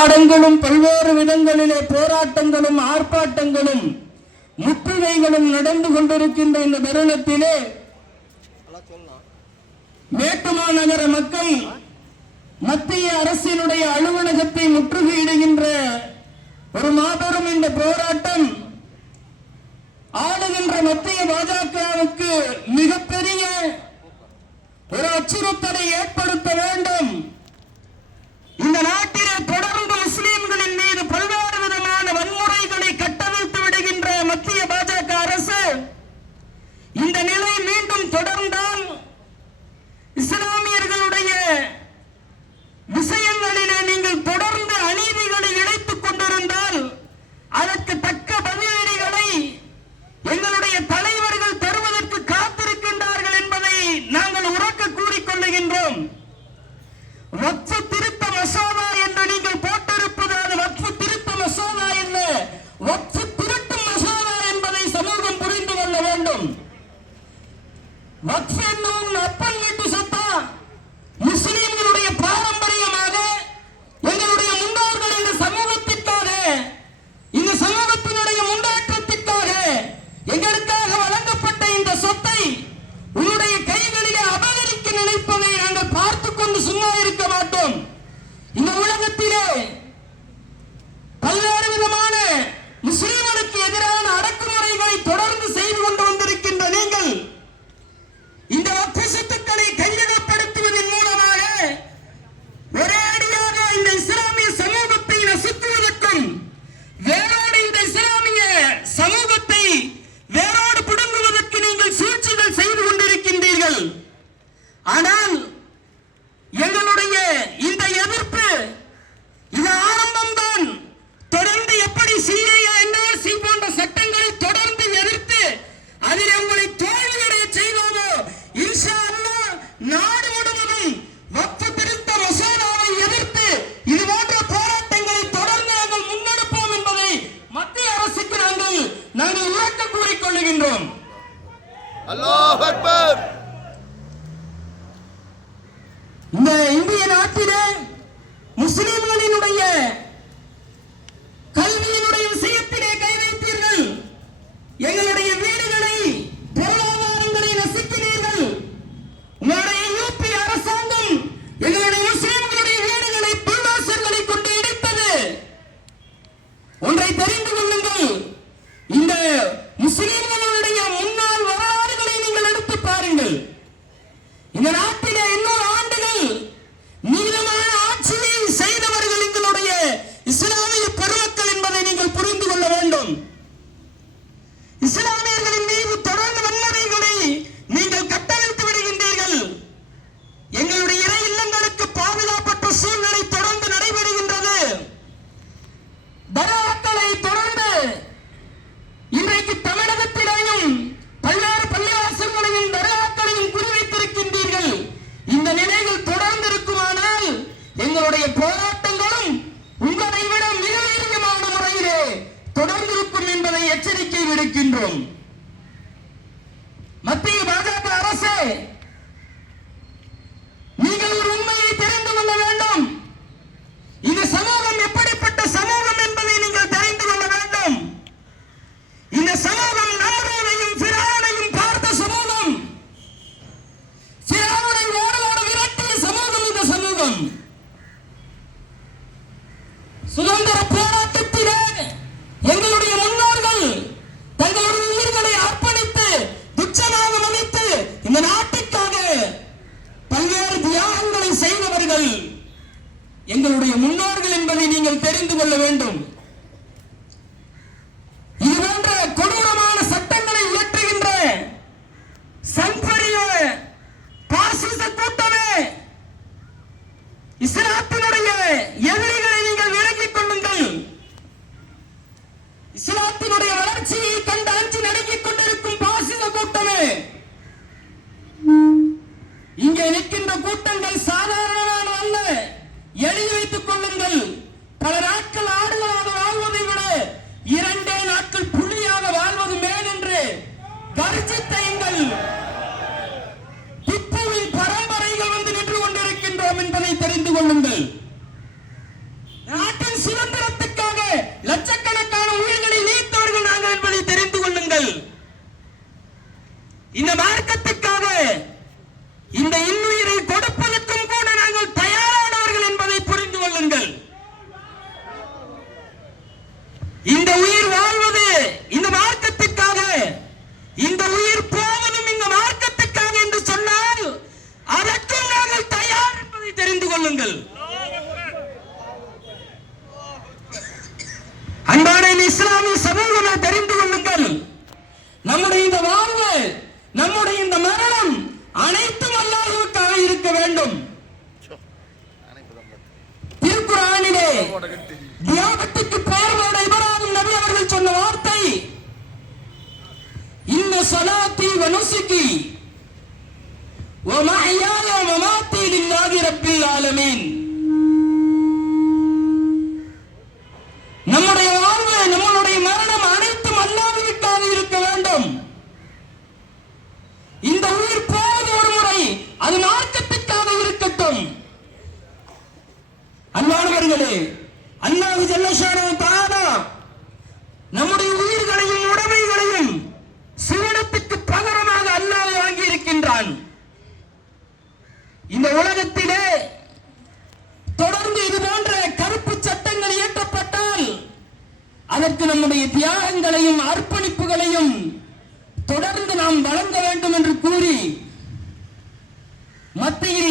நாடெங்கிலும் பல்வேறு விதங்களிலே போராட்டங்களும் ஆர்ப்பாட்டங்களும் முற்றுகைகளும் நடந்து கொண்டிருக்கின்ற இந்த தருணத்திலே மேட்டுமாநகர மக்கள் மத்திய அரசினுடைய அலுவலகத்தை முற்றுகையிடுகின்ற ஒரு மாபெரும் இந்த போராட்டம் ஆளுகின்ற மத்திய பாஜகவுக்கு மிகப்பெரிய ஒரு அச்சுறுத்தலை ஏற்படுத்த வேண்டும். இந்த நாட்டிலே தொடர்ந்து முஸ்லிம்களின் மீது பல்வேறு விதமான வன்முறைகளை கட்டவிழ்த்து விடுகின்ற மத்திய பாஜக அரசு இந்த நிலை மீண்டும் தொடர்ந்தால் இஸ்லாமியர்களுடைய விஷயங்களிலே நீங்கள் தொடர்ந்து அநீதிகளை இழைத்துக் கொண்டிருந்தால் அதற்கு தக்க பதிலடிகளை எங்களுடைய தலைவர்கள் தருவதற்கு காத்திருக்கின்றார்கள் என்பதை நாங்கள் உறக்க கூறிக்கொள்ளுகின்றோம். வக்ஃப் திருத்த மசோதா என்று நீங்கள் போட்டிருப்பது அது வக்ஃப் திருத்த மசோதா அல்ல, வக்ஃப் திருட்டும் மசோதா என்பதை சமூகம் புரிந்து கொள்ள வேண்டும். வக்ஃப் என்னும் அப்பன் வீட்டு சொத்தா முஸ்லிம்களுடைய பாரம்பரியமாக எங்களுடைய முன்னோர்கள் இந்த சமூகத்திற்காக இந்த சமூகத்தினுடைய முன்னேற்றத்திற்காக எங்களுக்காக வழங்கப்பட்ட இந்த சொத்தை உன்னுடைய கைகளிலே அபகரிக்க நினைப்பதை நாங்கள் பார்த்துக் கொண்டு சும்மா இருக்க மாட்டோம். இந்த உலகத்திலே பல்வேறு விதமான முஸ்லிம்களுக்கு எதிரான அடக்குமுறைகளை தொடர்ந்து செய்து கொண்டு வந்திருக்கின்ற நீங்கள் இந்த வக்ஃப் சொத்துக்களை கையகப்படுத்துவதன் மூலமாக ஒரே அடியாக இந்த இஸ்லாமிய சமூகத்தை நசுக்குவதற்கும் வேரோடு இந்த இஸ்லாமிய சமூகத்தை வேரோடு பிடுங்குவதற்கு நீங்கள் சூழ்ச்சிகள் செய்து கொண்டிருக்கின்றீர்கள். ஆனால் எங்களுடைய இந்த எதிர்ப்பு இது ஆரம்பம்தான். தொடர்ந்து எப்படி சிஏஏ என்ஆர்சி போன்ற சட்டங்களை தொடர்ந்து எதிர்த்து அதில் உங்களை தோல்வியடைய செய்தோமோ இன்ஷா அல்லாஹ் நாடு முழுவதும் வக்ஃப் திருத்த மசோதாவை எதிர்த்து இது போன்ற போராட்டங்களை தொடர்ந்து நாங்கள் முன்னெடுப்போம் என்பதை மத்திய அரசுக்கு நாங்கள் உறக்க கூறிக்கொள்ளுகின்றோம். அல்லாஹ் அக்பர். இந்த இந்திய நாட்டிலே முஸ்லிம்களினுடைய கல்வியினுடைய விஷயத்திலே கை வைத்தீர்கள். எங்களுடைய வீடுகளை பொருளாதாரங்களை நசுக்கினீர்கள். உங்களுடைய யூபி அரசாங்கம் எங்களுடைய முஸ்லிம்களுடைய வீடுகளை புல்டோசர்களை கொண்டு இடித்தது. ஒன்றை தெரிந்து கொள்ளுங்கள், இந்த முஸ்லிம்களுடைய முன்னாள் வரலாறுகளை நீங்கள் எடுத்து பாருங்கள். இந்த நாட்டிலே 800 ஆண்டுகள் நீளமான ஆட்சியை செய்தவர்கள் எங்களுடைய இஸ்லாமிய பெருமக்கள் என்பதை நீங்கள் புரிந்து கொள்ள வேண்டும். இஸ்லாமியர்களின் மீது தொடர்ந்து வன்முறைகளை நீங்கள் கட்டவிழ்த்து விடுகின்றீர்கள். எங்களுடைய இறை இல்லங்களுக்கு பாதுகாப்பற்ற சூழ்நிலை தொடர்ந்து நடைபெறுகின்றது. தர்காக்களை தொடர்ந்து இன்றைக்கு தமிழகத்திலேயும் பல்வேறு பள்ளிவாசல்களையும் தர்காக்களையும் குறிவைத்திருக்கின்றீர்கள். இந்த நிலைகள் தொடர்ந்து இருக்குமானால் எங்களுடைய போராட்டங்களும் உங்களை விட மிக வீரியமான முறையிலே தொடர்ந்து இருக்கும் என்பதை எச்சரிக்கை விடுக்கின்றோம். மத்திய பாஜக அரசு நீங்கள் ஒரு உண்மையை தெரிந்து கொள்ள வேண்டும். இந்த சமூகம் எப்படிப்பட்ட சமூகம் என்பதை நீங்கள் தெரிந்து கொள்ள வேண்டும். இந்த சமூகம் நம்ரூதையும் ஃபிரௌனையும் பார்த்த சமூகம். ஃபிரௌனை ஓட விரட்டிய சமூகம் இந்த சமூகம். சுதந்திர போராட்டத்திலே எங்களுடைய முன்னோர்கள் தங்களுடைய உயிர்களை அர்ப்பணித்து துச்சமாக மதித்து இந்த நாட்டுக்காக பல்வேறு தியாகங்களை செய்தவர்கள் எங்களுடைய முன்னோர்கள் என்பதை நீங்கள் தெரிந்து கொள்ள வேண்டும். இது போன்ற கொடூரமான சட்டங்களை இயற்றுகின்ற சன்பரிய பாசிச கூட்டமே இஸ்லாத்தினுடைய எதிரிகளை நீங்கள் விலக்கிக் கொள்ளுங்கள். இஸ்லாத்தினுடைய வளர்ச்சியை கண்டு அஞ்சி நடுங்கிக் கொண்டிருக்கும் பாசிச கூட்டமே, இங்கே நிற்கின்ற கூட்டங்கள் சாதாரணமான அல்ல. எழுதி வைத்துக் கொள்ளுங்கள். பல நாட்கள் ஆடுகளாக நாட்டின் சுதந்திரத்துக்காக லட்சக்கணக்கான உயிர்களை நீத்தவர்கள் நாங்கள் என்பதை தெரிந்து கொள்ளுங்கள். இந்த மார்க்கத்துக்காக இந்த இன்னுயிரை கொடுப்பதற்கும் கூட நாங்கள் தயாரானவர்கள் என்பதை புரிந்து கொள்ளுங்கள். இந்த உயிர் வாழ்வது இந்த மார்க்கத்துக்காக, இந்த உயிர் போவதும் இந்த மார்க்கத்துக்காக என்று சொன்னால் அதற்கும் நாங்கள் தயார் என்பதை தெரிந்து கொள்ளுங்கள். அன்பான இஸ்லாமிய சமூகமே தெரிந்து கொள்ளுங்கள். நம்முடைய இந்த வாழ்வு, நம்முடைய இந்த மரணம் அனைத்தும் அல்லாஹ்வுக்காக இருக்க வேண்டும். திருக்குர்ஆனிலே தியாகத்துக்கு பெயர் போட இப்ராஹிம் நபி அவர்கள் சொன்ன வார்த்தை, இன்ன ஸலாத்தி வ நுசுகி வ மஹ்யாய வ மமாத்தி லில்லாஹி ரப்பில் ஆலமீன். நம்முடைய வாழ்வு, நம்மளுடைய மரணம் அனைத்தும் அல்லாஹ்வுக்காக இருக்க வேண்டும். இந்த உயிர் போவது ஒரு முறை, அது மார்க்கத்திற்காக இருக்கட்டும். அன்பானவர்களே, அல்லாஹ் ஜல்ல ஷானஹு தஆலா நம்முடைய உயிர்களையும் உடைமைகளையும் சுவனத்துக்கு பகரமாக அல்லாஹ் வாங்கி இருக்கின்றான். இந்த உலகத்திலே தொடர்ந்து இது போன்ற கருப்பு சட்டங்கள் இயற்றப்பட்டால் அதற்கு நம்முடைய தியாகங்களையும் அர்ப்பணிப்புகளையும் தொடர்ந்து நாம் வழங்க வேண்டும் என்று கூறி மத்தியில்